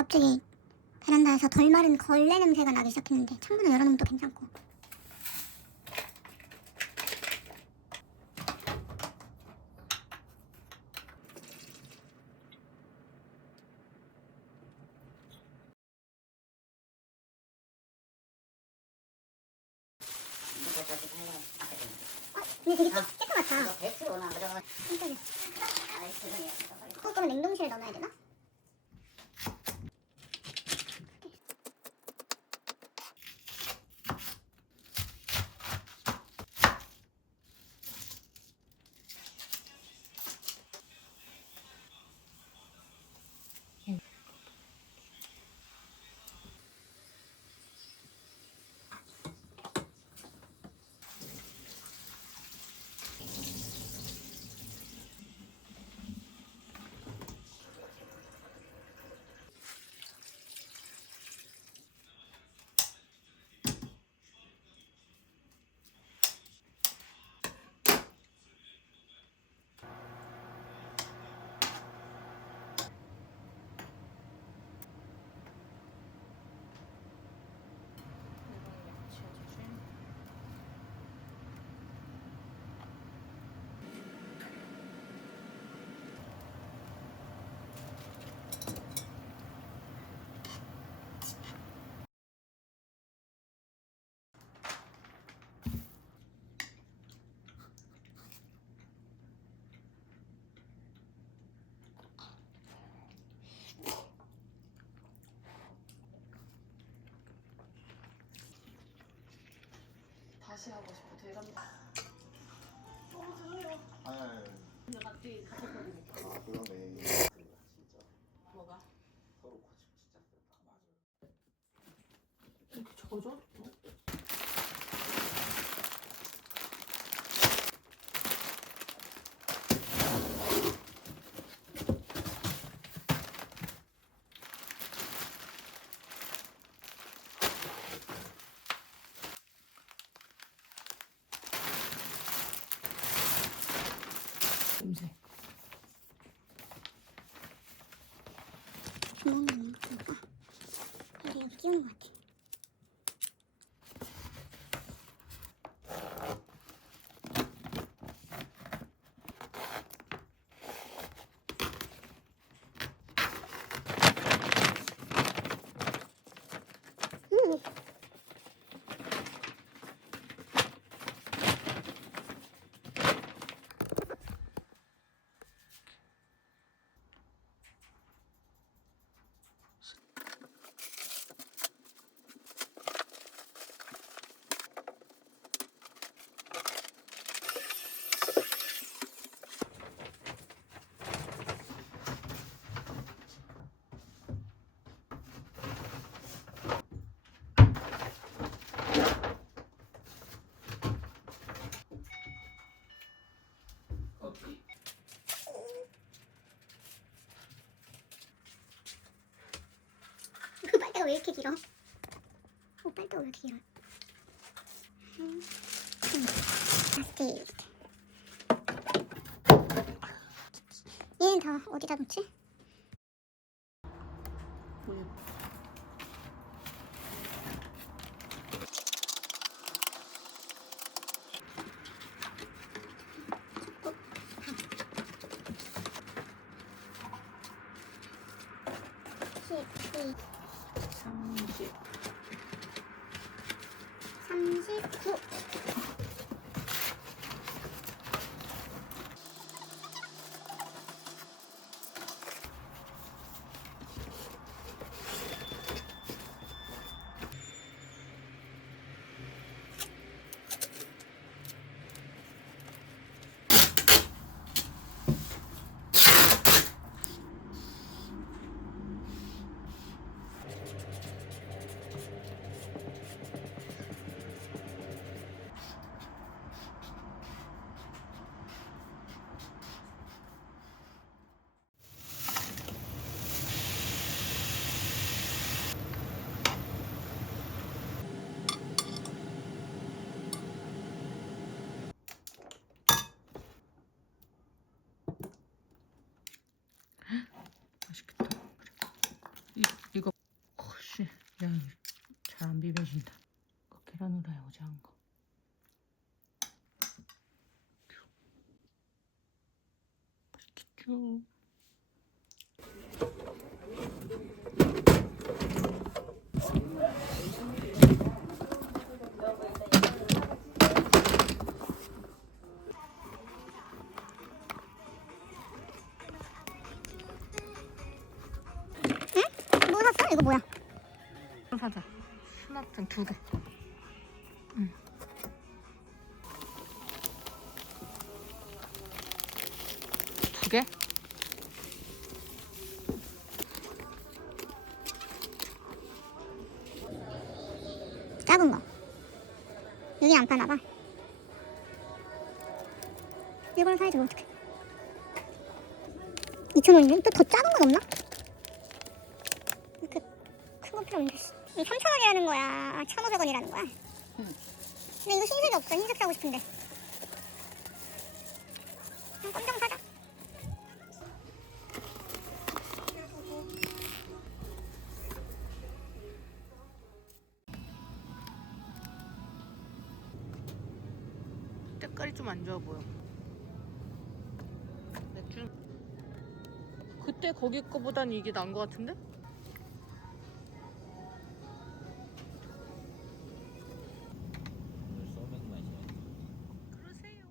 갑자기 베란다에서 덜 마른 걸레 냄새가 나기 시작했는데 창문을 열어놓으면 또 괜찮고. 근데 되게 깨끗하다. 이거 배추로 오나 그러면 깜짝이야. 아이 죄송해요. 그러면 냉동실에 넣어놔야 되나? 다시 하고 싶어. 대감다. 아니. 근데 갑자기 같았거든요. 아 그러네. 진짜 뭐가? 서로 고집 진짜 세다. 맞아. 이렇게 젖어? 냄새. 주머니 안 먹으니까 여기 여기 끼우는 것 같아. 그 빨대가 왜 이렇게 길어? 빨대가 왜 이렇게 길어? 라스트. 얘는 다 어디다 놓지? 뭐야? 이 30. 39. 귀여워. 뭐 샀어? 이거 뭐야? 사자. 수납장 2개. 응. 두 개? 작은 거. 여기 안 파나 봐. 이걸 사야지 뭐 어떡해. 2,000원이면 또 더 작은 건 없나? 이렇게 큰 건 필요 없는데. 3,000원이라는 거야? 1,500원이라는 거야? 근데 이거 흰색이 없어. 흰색 사고 싶은데. 그냥 검정 사자. 색깔이 좀 안 좋아 보여. 맥주. 그때 거기 거보단 이게 나은 거 같은데? 오늘 소맥 마시네. 그러세요.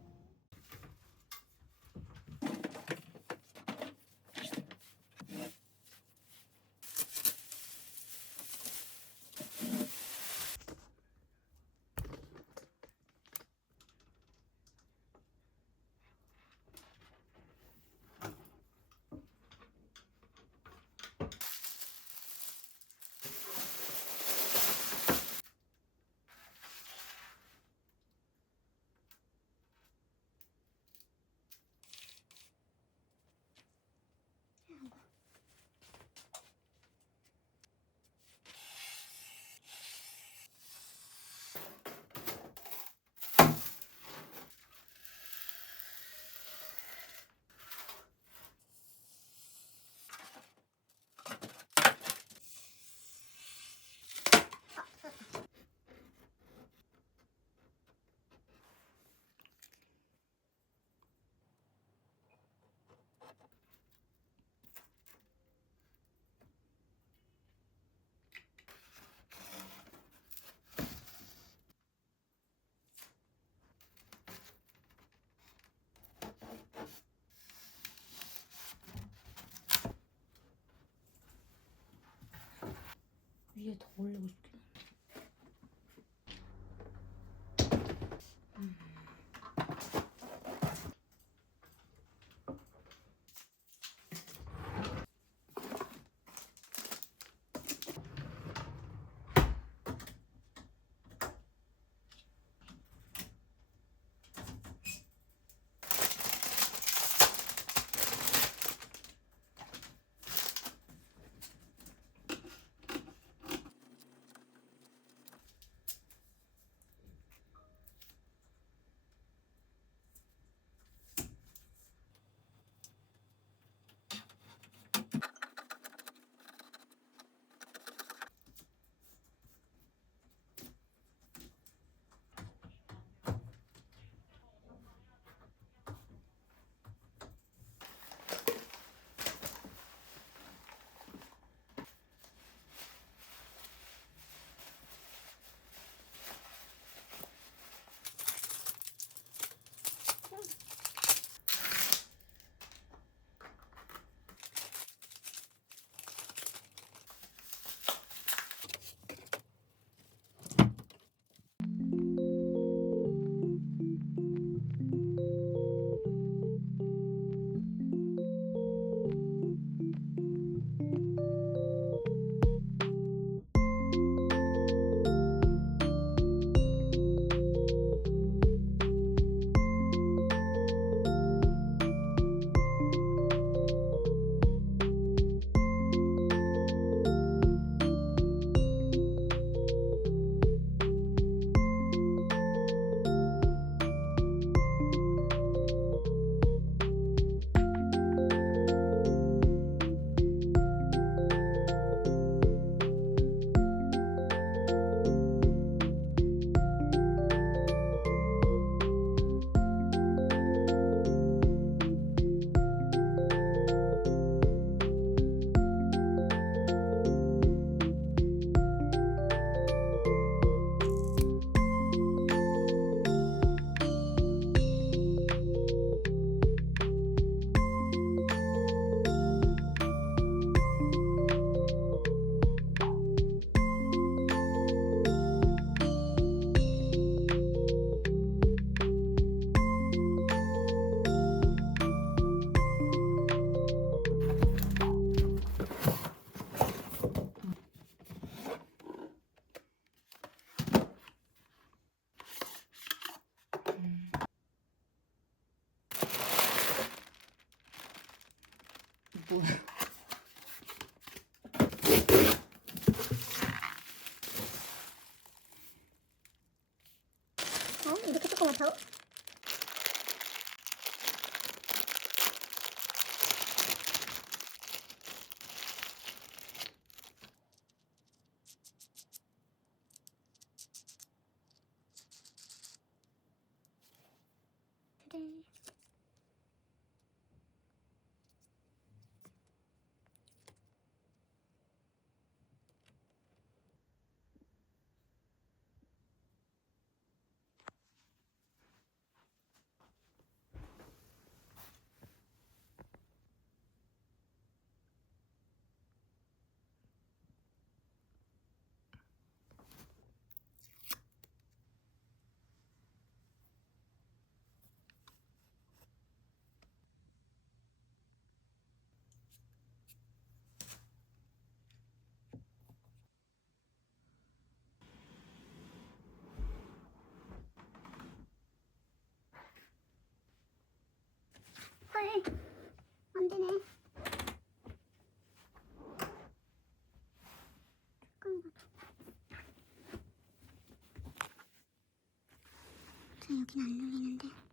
위에 더 올리고 싶긴 한데. 뭐. 이렇게 조그맣다고? 그래. 헐, 안 되네. 잠깐만. 여긴 안 눌리는데.